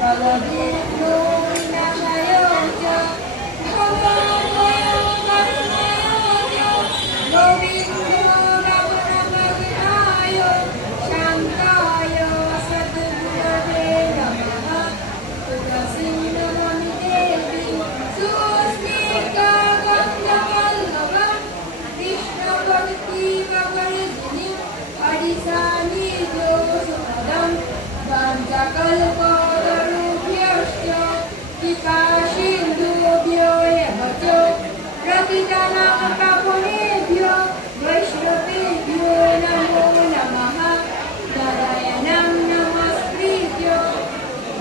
सकलविघ्नो विनाशाय च भवामयो करुणाय च गोविन्दो रघुनाथाय शान्ताय सद्गुरवे नमः तुलसीं देवी सुस्मितागन्धवल्लभं कृष्णभक्तिप्रवर्धिनीं हरिसान्निध्यसुखदं वाञ्छाकल्पतरुभ्यश्च कृपासिन्धुभ्यो एव च प्रतिदानं पावनेभ्यो वैष्णवेभ्यो नमो नमः नारायणं नमस्कृत्य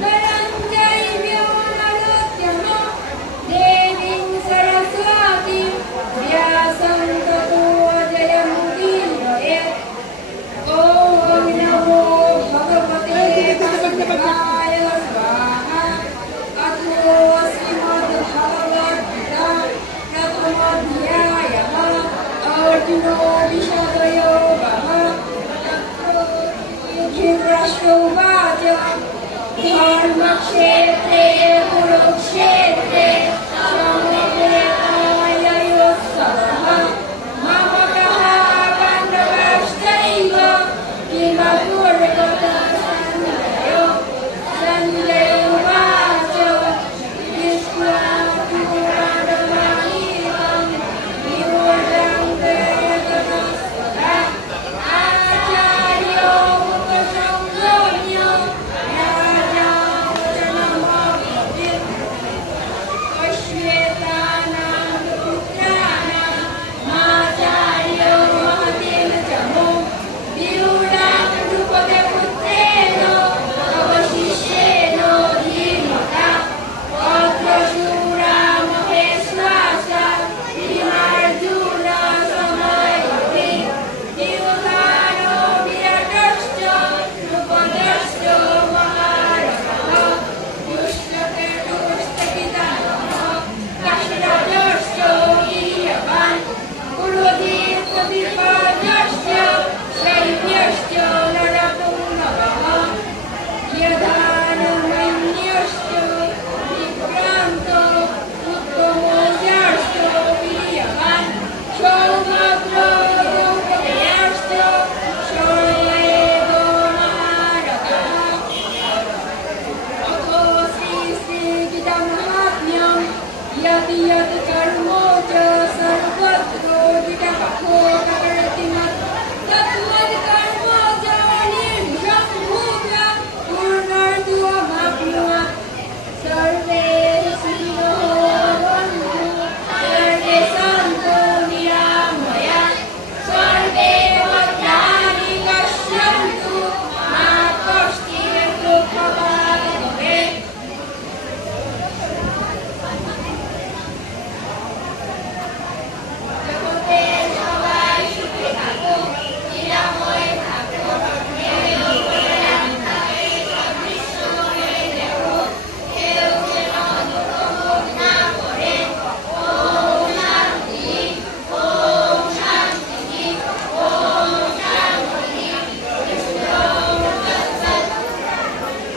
नरं चैव नरोत्तमं देवीं सरस्वतीं व्यासं ततो जयमुदीरयेत् ॐ नमो भगवते वासुदेवाय स्वाहा अथो श्रीमद्भगवद्गीता प्रथमोऽध्यायः अर्जुनो विषदयोगः तत्र युधिष्ठिरश्रोवाच धर्मक्षेत्रे कुरुक्षेत्रे